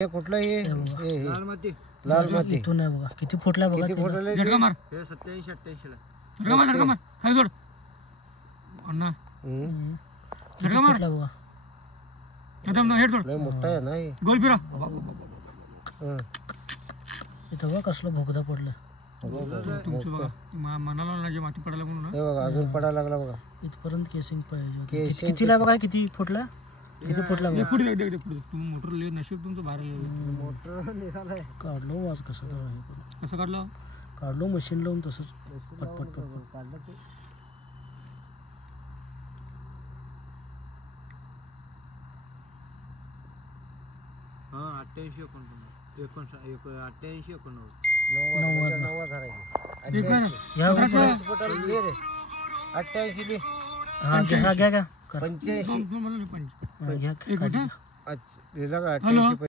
हे कुठलं हे लाल माती लाल माती इथून आहे बघा किती फुटला बघा किती फोटो झटका मार हे 87 88 ला झटका मार खाली जोड अण्णा झटका मार बघा एकदम हेड जोड लय मोठा आहे ना हे गोल फिरा इथं बघा कसलं भोगदा पडलं तुमचं बघा मनाला ना जे माती पडायला म्हणून हे बघा अजून पडायला लागला बघा इथपर्यंत केसिंग पाहिजे केसिंग कितीला बघा किती फुटला किती फुटला बघा पुढे दे पुढे तुम्ही मोटर ले नशीब तुमचं भारी मोटर निघालाय काढलो वाज कसं तर हे करून. कसं काढलं काढलो मशीन लावून तसंच पटपट पटपट काढलं ते हां 88 88 ह्या 88 ले हा घ्या घ्या घ्या 85 घ्या एक मिनिट लिहिला का 88